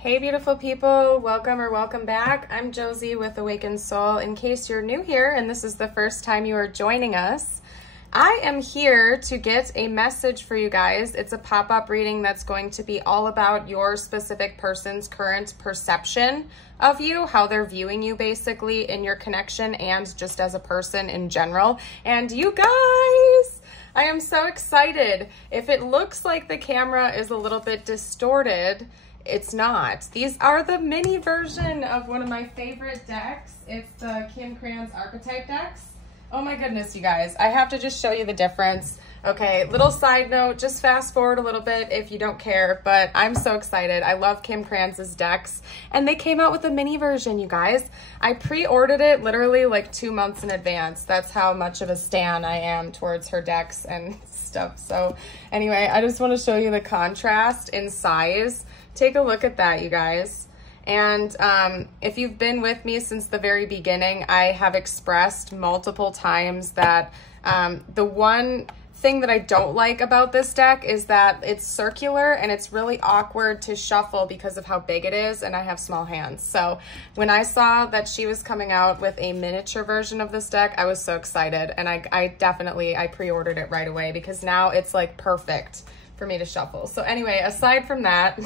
Hey beautiful people, welcome or welcome back. I'm Josie with Awakened Soul. In case you're new here and this is the first time you are joining us, I am here to get a message for you guys. It's a pop-up reading that's going to be all about your specific person's current perception of you, how they're viewing you basically in your connection and just as a person in general. And you guys, I am so excited. If it looks like the camera is a little bit distorted, it's not. These are the mini version of one of my favorite decks. It's the Kim Krans Archetype decks. Oh my goodness, you guys. I have to just show you the difference. Okay, little side note, just fast forward a little bit if you don't care, but I'm so excited. I love Kim Krans' decks, and they came out with a mini version, you guys. I pre-ordered it literally like 2 months in advance. That's how much of a stan I am towards her decks and stuff. So anyway, I just want to show you the contrast in size. Take a look at that, you guys. And if you've been with me since the very beginning, I have expressed multiple times that the one thing that I don't like about this deck is that it's circular and it's really awkward to shuffle because of how big it is, and I have small hands. So when I saw that she was coming out with a miniature version of this deck, I was so excited, and I pre-ordered it right away because now it's like perfect for me to shuffle. So anyway, aside from that,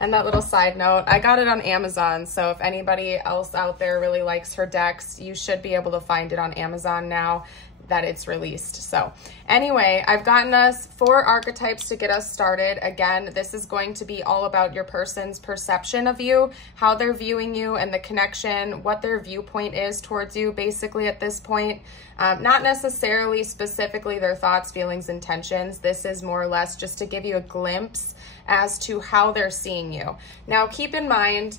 and that little side note, I got it on Amazon. So if anybody else out there really likes her decks, you should be able to find it on Amazon now that it's released. So anyway, I've gotten us 4 archetypes to get us started. Again, this is going to be all about your person's perception of you, how they're viewing you and the connection, what their viewpoint is towards you basically at this point. Not necessarily specifically their thoughts, feelings, intentions. This is more or less just to give you a glimpse as to how they're seeing you. Now, keep in mind,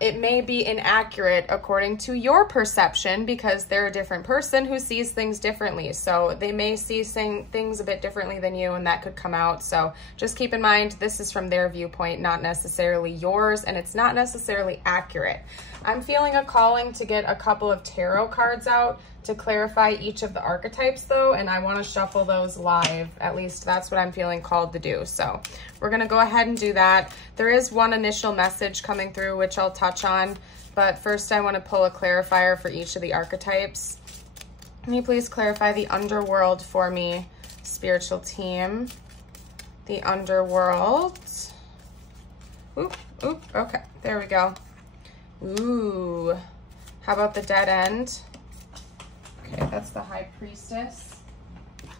it may be inaccurate according to your perception because they're a different person who sees things differently. So they may see things a bit differently than you, and that could come out. So just keep in mind, this is from their viewpoint, not necessarily yours, and it's not necessarily accurate. I'm feeling a calling to get a couple of tarot cards out to clarify each of the archetypes though, and I want to shuffle those live. At least that's what I'm feeling called to do. So we're going to go ahead and do that. There is one initial message coming through which I'll touch on, but first I want to pull a clarifier for each of the archetypes. Can you please clarify the underworld for me, spiritual team? The underworld. Oop, oop, okay, there we go. Ooh, how about the dead end? Okay, that's the High Priestess.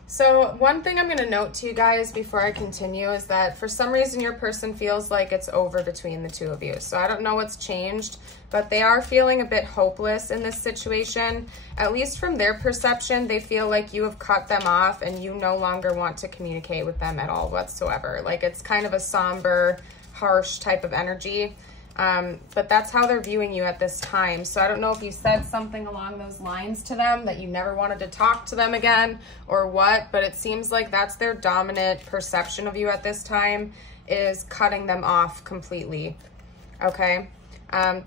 So one thing I'm going to note to you guys before I continue is that for some reason your person feels like it's over between the two of you. So I don't know what's changed, but they are feeling a bit hopeless in this situation. At least from their perception, they feel like you have cut them off and you no longer want to communicate with them at all whatsoever. Like it's kind of a somber, harsh type of energy. But that's how they're viewing you at this time. So I don't know if you said something along those lines to them that you never wanted to talk to them again or what, but it seems like that's their dominant perception of you at this time, is cutting them off completely. Okay.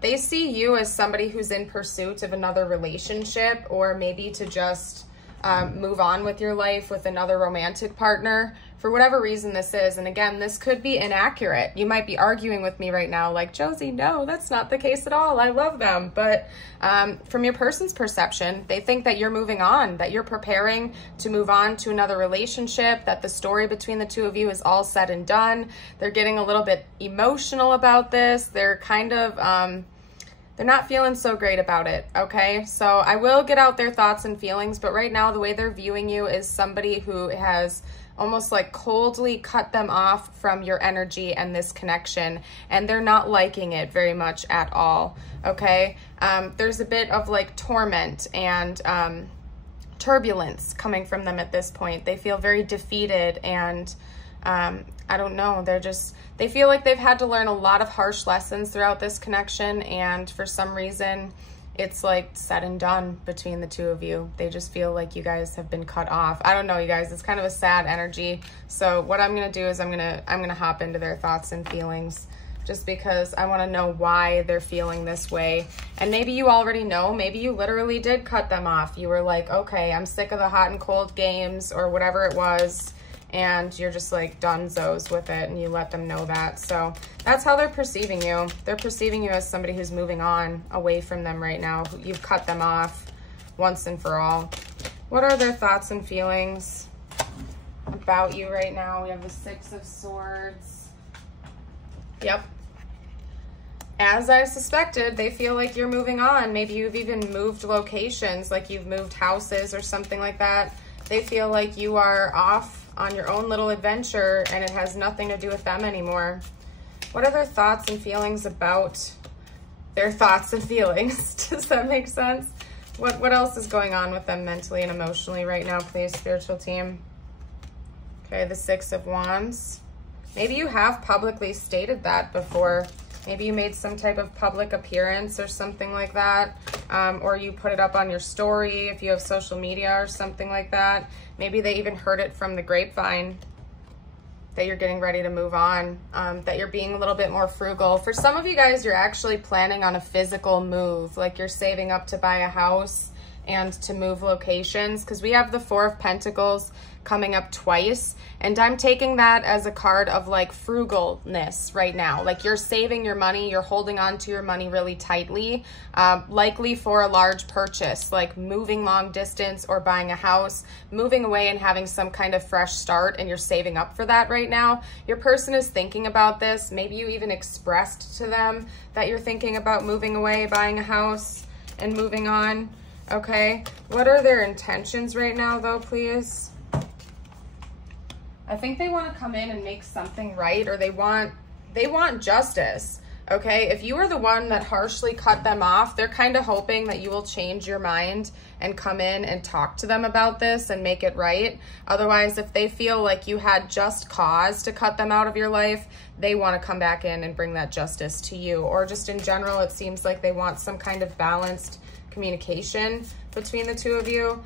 They see you as somebody who's in pursuit of another relationship, or maybe to just move on with your life with another romantic partner for whatever reason this is. And again, this could be inaccurate. You might be arguing with me right now like, Josie, no, that's not the case at all. I love them. But from your person's perception, they think that you're moving on, that you're preparing to move on to another relationship, that the story between the two of you is all said and done. They're getting a little bit emotional about this. They're kind of they're not feeling so great about it, okay? So I will get out their thoughts and feelings, but right now the way they're viewing you is somebody who has almost like coldly cut them off from your energy and this connection, and they're not liking it very much at all, okay? There's a bit of like torment and turbulence coming from them at this point. They feel very defeated and I don't know, they feel like they've had to learn a lot of harsh lessons throughout this connection, and for some reason it's like said and done between the two of you. They just feel like you guys have been cut off. I don't know, you guys, it's kind of a sad energy. So what I'm gonna do is I'm gonna hop into their thoughts and feelings, just because I want to know why they're feeling this way. And maybe you already know, maybe you literally did cut them off. You were like, okay, I'm sick of the hot and cold games or whatever it was, and you're just like dunzos with it, and you let them know that. So that's how they're perceiving you. They're perceiving you as somebody who's moving on away from them right now. You've cut them off once and for all. What are their thoughts and feelings about you right now? We have the Six of Swords. Yep. As I suspected, they feel like you're moving on. Maybe you've even moved locations, like you've moved houses or something like that. They feel like you are off on your own little adventure and it has nothing to do with them anymore. What are their thoughts and feelings about their thoughts and feelings? Does that make sense? What else is going on with them mentally and emotionally right now, please, spiritual team? Okay, the Six of Wands. Maybe you have publicly stated that before. Maybe you made some type of public appearance or something like that, or you put it up on your story if you have social media or something like that. Maybe they even heard it from the grapevine that you're getting ready to move on, that you're being a little bit more frugal. For some of you guys, you're actually planning on a physical move, like you're saving up to buy a house and to move locations, because we have the Four of Pentacles coming up twice, and I'm taking that as a card of like frugalness right now. Like you're saving your money, you're holding on to your money really tightly, likely for a large purchase, like moving long distance or buying a house, moving away and having some kind of fresh start, and you're saving up for that right now. Your person is thinking about this. Maybe you even expressed to them that you're thinking about moving away, buying a house, and moving on. Okay, what are their intentions right now though, please? I think they want to come in and make something right, or they want justice. Okay, if you were the one that harshly cut them off, they're kind of hoping that you will change your mind and come in and talk to them about this and make it right. Otherwise, if they feel like you had just cause to cut them out of your life, they want to come back in and bring that justice to you. Or just in general, it seems like they want some kind of balanced communication between the two of you.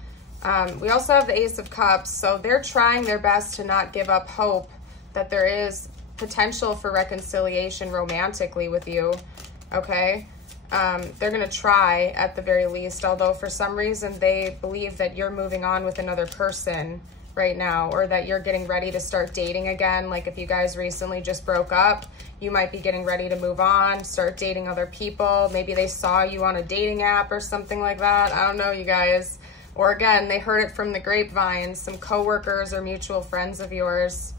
We also have the Ace of Cups, so they're trying their best to not give up hope that there is potential for reconciliation romantically with you, okay? They're going to try at the very least, although for some reason they believe that you're moving on with another person right now, or that you're getting ready to start dating again. Like if you guys recently just broke up, you might be getting ready to move on, start dating other people. Maybe they saw you on a dating app or something like that. I don't know, you guys. Or again, they heard it from the grapevine, some coworkers or mutual friends of yours.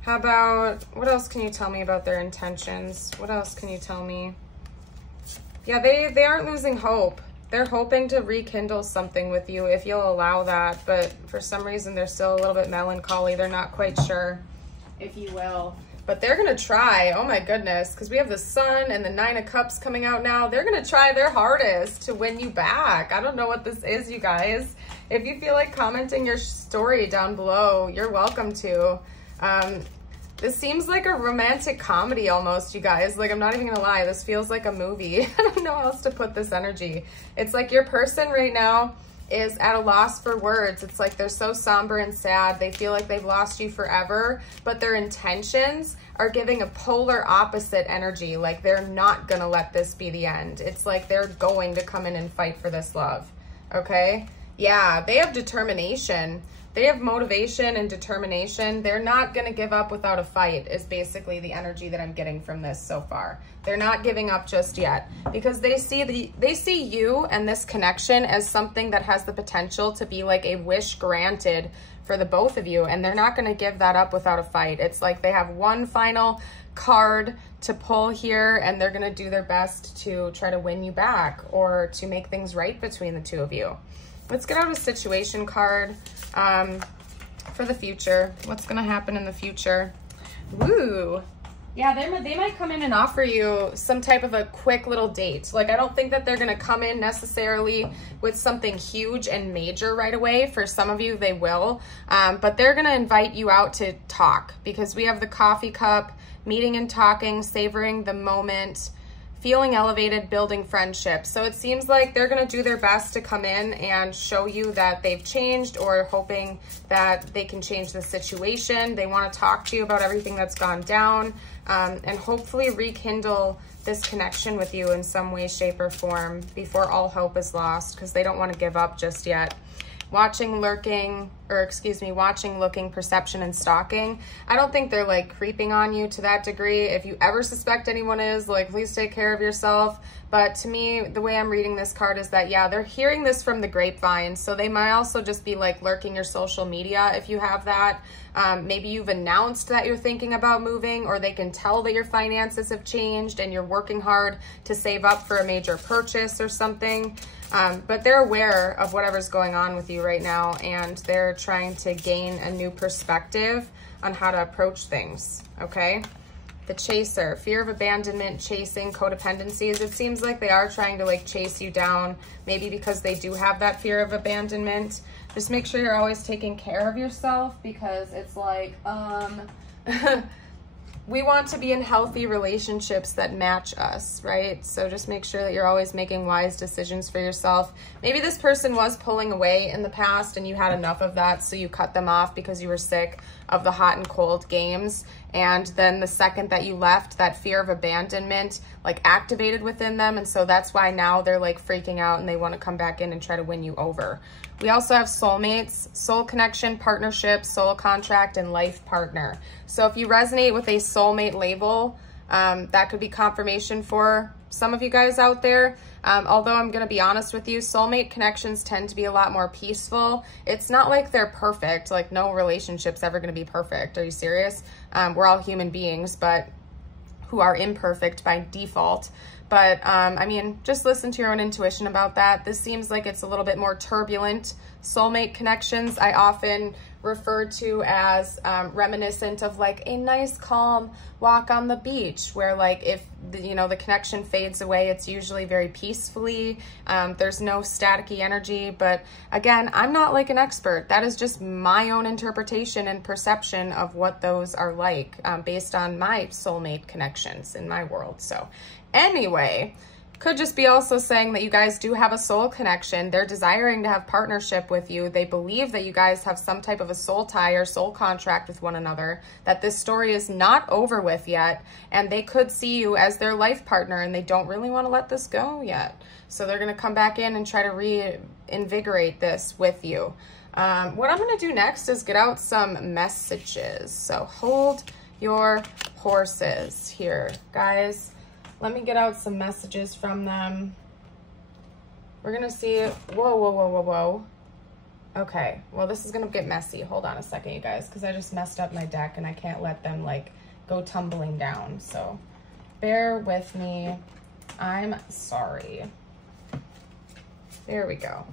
How about, what else can you tell me about their intentions? What else can you tell me? Yeah, they aren't losing hope. They're hoping to rekindle something with you if you'll allow that, but for some reason they're still a little bit melancholy. They're not quite sure, if you will. But they're going to try, oh my goodness, because we have the Sun and the Nine of Cups coming out now. They're going to try their hardest to win you back. I don't know what this is, you guys. If you feel like commenting your story down below, you're welcome to. This seems like a romantic comedy almost, you guys. Like, I'm not even gonna lie, this feels like a movie. I don't know how else to put this energy. It's like your person right now is at a loss for words. It's like they're so somber and sad. They feel like they've lost you forever, but their intentions are giving a polar opposite energy. Like they're not gonna let this be the end. It's like they're going to come in and fight for this love, okay? Yeah, they have determination. They have motivation and determination. They're not going to give up without a fight is basically the energy that I'm getting from this so far. They're not giving up just yet because they see you and this connection as something that has the potential to be like a wish granted for the both of you, and they're not going to give that up without a fight. It's like they have one final card to pull here, and they're going to do their best to try to win you back or to make things right between the two of you. Let's get out a situation card for the future. What's going to happen in the future? Woo! Yeah, they might come in and offer you some type of a quick little date. Like, I don't think that they're going to come in necessarily with something huge and major right away. For some of you, they will. But they're going to invite you out to talk because we have the coffee cup, meeting and talking, savoring the moment, feeling elevated, building friendships. So it seems like they're going to do their best to come in and show you that they've changed, or hoping that they can change the situation. They want to talk to you about everything that's gone down, and hopefully rekindle this connection with you in some way, shape, or form before all hope is lost, because they don't want to give up just yet. watching, looking, perception, and stalking. I don't think they're like creeping on you to that degree. If you ever suspect anyone is, like, please take care of yourself. But to me, the way I'm reading this card is that, yeah, they're hearing this from the grapevine. So they might also just be like lurking your social media if you have that. Maybe you've announced that you're thinking about moving, or they can tell that your finances have changed and you're working hard to save up for a major purchase or something. But they're aware of whatever's going on with you right now, and they're trying to gain a new perspective on how to approach things, okay? The chaser, fear of abandonment, chasing, codependencies. It seems like they are trying to like chase you down, maybe because they do have that fear of abandonment. Just make sure you're always taking care of yourself, because it's like, we want to be in healthy relationships that match us, right? So just make sure that you're always making wise decisions for yourself. Maybe this person was pulling away in the past and you had enough of that, so you cut them off because you were sick of the hot and cold games. And then the second that you left, that fear of abandonment like activated within them. And so that's why now they're like freaking out and they want to come back in and try to win you over. We also have soulmates, soul connection, partnership, soul contract, and life partner. So if you resonate with a soulmate label, that could be confirmation for some of you guys out there. Although I'm going to be honest with you, soulmate connections tend to be a lot more peaceful. It's not like they're perfect. Like, no relationship's ever going to be perfect. Are you serious? We're all human beings, but who are imperfect by default. But I mean, just listen to your own intuition about that. This seems like it's a little bit more turbulent. Soulmate connections I often refer to as reminiscent of like a nice calm walk on the beach, where like if the connection fades away, it's usually very peacefully. There's no staticky energy. But again, I'm not like an expert. That is just my own interpretation and perception of what those are like, based on my soulmate connections in my world. So anyway, could just be also saying that you guys do have a soul connection. They're desiring to have partnership with you. They believe that you guys have some type of a soul tie or soul contract with one another, that this story is not over with yet, and they could see you as their life partner, and they don't really want to let this go yet. So they're going to come back in and try to reinvigorate this with you. What I'm going to do next is get out some messages. So hold your horses here, guys. Let me get out some messages from them. We're going to see. Whoa. Okay. Well, this is going to get messy. Hold on a second, you guys, because I just messed up my deck and I can't let them like go tumbling down. So bear with me. I'm sorry. There we go.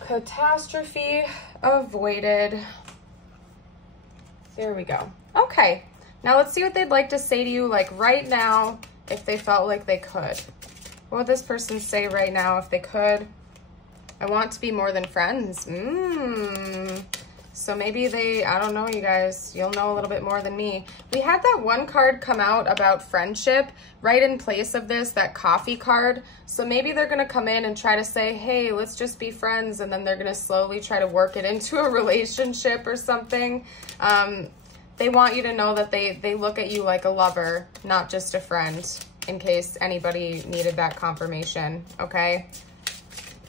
Catastrophe avoided. There we go. Okay. Now let's see what they'd like to say to you, like right now, if they felt like they could. What would this person say right now if they could? I want to be more than friends. So maybe they, I don't know, you guys, you'll know a little bit more than me. We had that one card come out about friendship right in place of this, that coffee card. So maybe they're going to come in and try to say, hey, let's just be friends. And then they're going to slowly try to work it into a relationship or something. They want you to know that they look at you like a lover, not just a friend, in case anybody needed that confirmation, okay?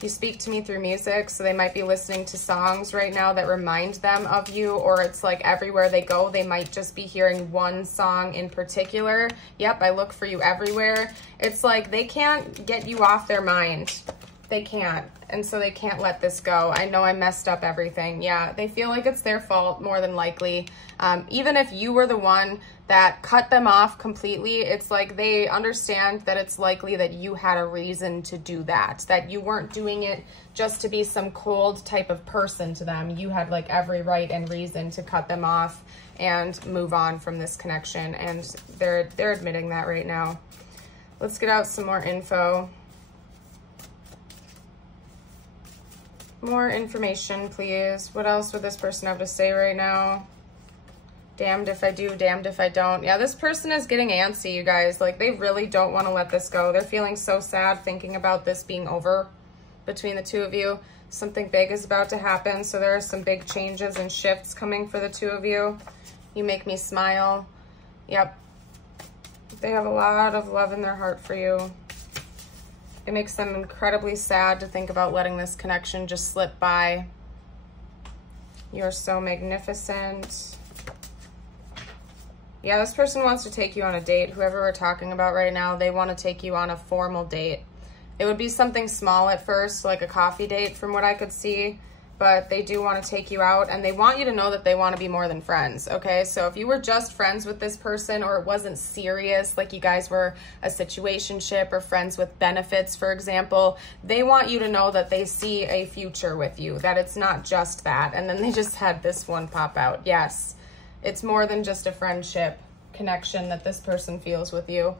You speak to me through music, so they might be listening to songs right now that remind them of you, or it's like everywhere they go, they might just be hearing one song in particular. Yep, I look for you everywhere. It's like they can't get you off their mind. They can't, and so they can't let this go. I know I messed up everything. Yeah, they feel like it's their fault more than likely. Even if you were the one that cut them off completely, it's like they understand that it's likely that you had a reason to do that you weren't doing it just to be some cold type of person to them. You had like every right and reason to cut them off and move on from this connection, and they're admitting that right now. Let's get out some more info. More information, please. What else would this person have to say right now? Damned if I do, damned if I don't. Yeah, this person is getting antsy, you guys. Like, they really don't want to let this go. They're feeling so sad thinking about this being over between the two of you. Something big is about to happen, so there are some big changes and shifts coming for the two of you. You make me smile. Yep. They have a lot of love in their heart for you. It makes them incredibly sad to think about letting this connection just slip by. You're so magnificent. Yeah, this person wants to take you on a date. Whoever we're talking about right now, they want to take you on a formal date. It would be something small at first, like a coffee date from what I could see, but they do want to take you out, and they want you to know that they want to be more than friends, okay? So if you were just friends with this person, or it wasn't serious, like you guys were a situationship or friends with benefits, for example, they want you to know that they see a future with you, that it's not just that. And then they just had this one pop out. Yes, it's more than just a friendship connection that this person feels with you,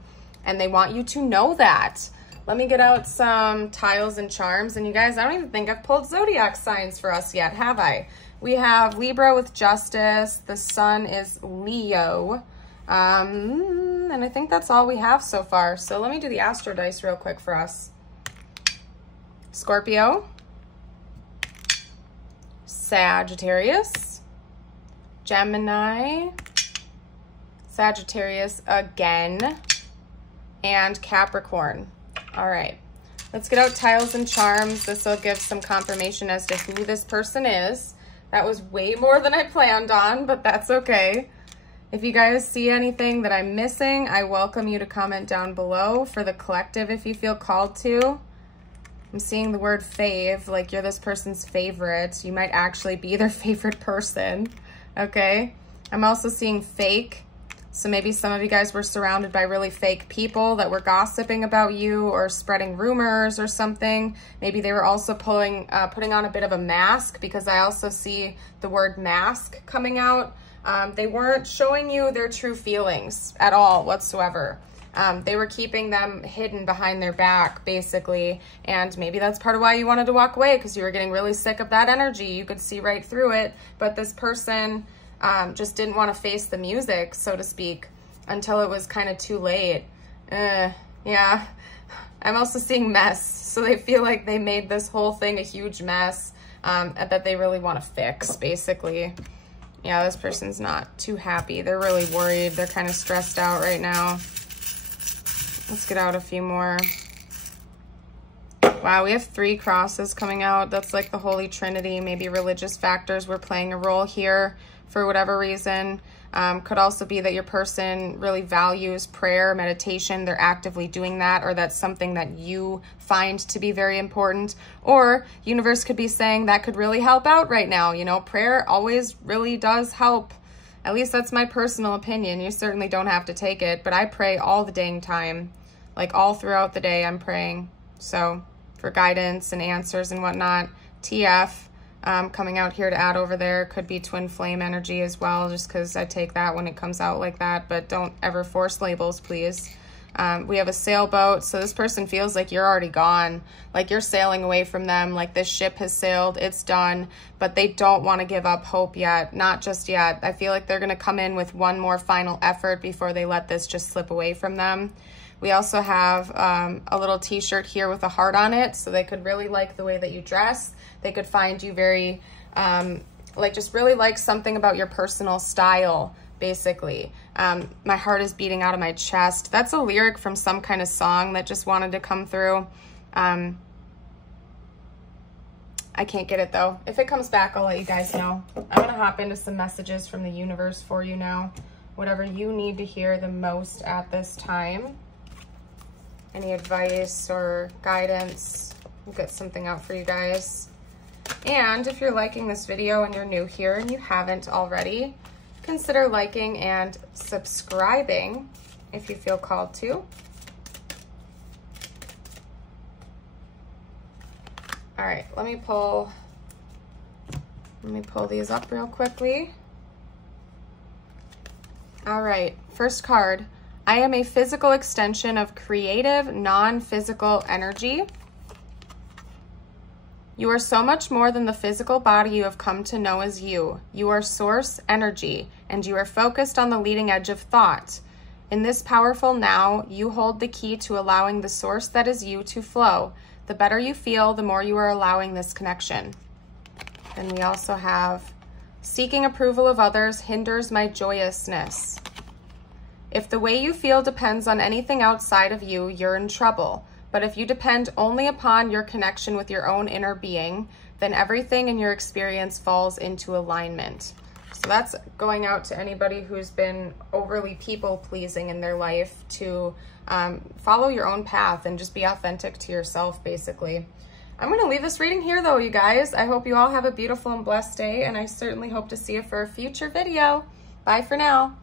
and they want you to know that. Let me get out some tiles and charms. And you guys, I don't even think I've pulled zodiac signs for us yet, have I? We have Libra with Justice. The sun is Leo. And I think that's all we have so far. So let me do the Astro Dice real quick for us. Scorpio. Sagittarius. Gemini. Sagittarius again. And Capricorn. All right, let's get out tiles and charms. This will give some confirmation as to who this person is. That was way more than I planned on, but that's okay. If you guys see anything that I'm missing, I welcome you to comment down below. For the collective, if you feel called to. I'm seeing the word fave, like you're this person's favorite. You might actually be their favorite person, okay? I'm also seeing fake. So maybe some of you guys were surrounded by really fake people that were gossiping about you or spreading rumors or something. Maybe they were also putting on a bit of a mask, because I also see the word mask coming out. They weren't showing you their true feelings at all whatsoever. They were keeping them hidden behind their back, basically. And maybe that's part of why you wanted to walk away, because you were getting really sick of that energy. You could see right through it. But this person just didn't want to face the music, so to speak, until it was kind of too late. Yeah. I'm also seeing mess. So they feel like they made this whole thing a huge mess that they really want to fix, basically. Yeah, this person's not too happy. They're really worried. They're kind of stressed out right now. Let's get out a few more. Wow, we have 3 crosses coming out. That's like the Holy Trinity. Maybe religious factors were playing a role here for whatever reason. Could also be that your person really values prayer, meditation. They're actively doing that, or that's something that you find to be very important. Or universe could be saying that could really help out right now. You know, prayer always really does help. At least that's my personal opinion. You certainly don't have to take it, but I pray all the dang time. Like all throughout the day I'm praying. So for guidance and answers and whatnot. TF. Coming out here to add over there. Could be twin flame energy as well, just because I take that when it comes out like that, but don't ever force labels, please. We have a sailboat, so this person feels like you're already gone, like you're sailing away from them, like this ship has sailed, it's done, but they don't want to give up hope yet, not just yet. I feel like they're going to come in with one more final effort before they let this just slip away from them. We also have a little t-shirt here with a heart on it, so they could really like the way that you dress. They could find you very, like just really like something about your personal style, basically. My heart is beating out of my chest. That's a lyric from some kind of song that just wanted to come through. I can't get it though. If it comes back, I'll let you guys know. I'm gonna hop into some messages from the universe for you now. Whatever you need to hear the most at this time. Any advice or guidance, we'll get something out for you guys. And if you're liking this video and you're new here and you haven't already, consider liking and subscribing if you feel called to. All right, let me pull these up real quickly. All right, first card. I am a physical extension of creative, non-physical energy. You are so much more than the physical body you have come to know as you. You are source energy, and you are focused on the leading edge of thought. In this powerful now, you hold the key to allowing the source that is you to flow. The better you feel, the more you are allowing this connection. And we also have, seeking approval of others hinders my joyousness. If the way you feel depends on anything outside of you, you're in trouble. But if you depend only upon your connection with your own inner being, then everything in your experience falls into alignment. So that's going out to anybody who's been overly people-pleasing in their life, to follow your own path and just be authentic to yourself, basically. I'm going to leave this reading here, though, you guys. I hope you all have a beautiful and blessed day, and I certainly hope to see you for a future video. Bye for now.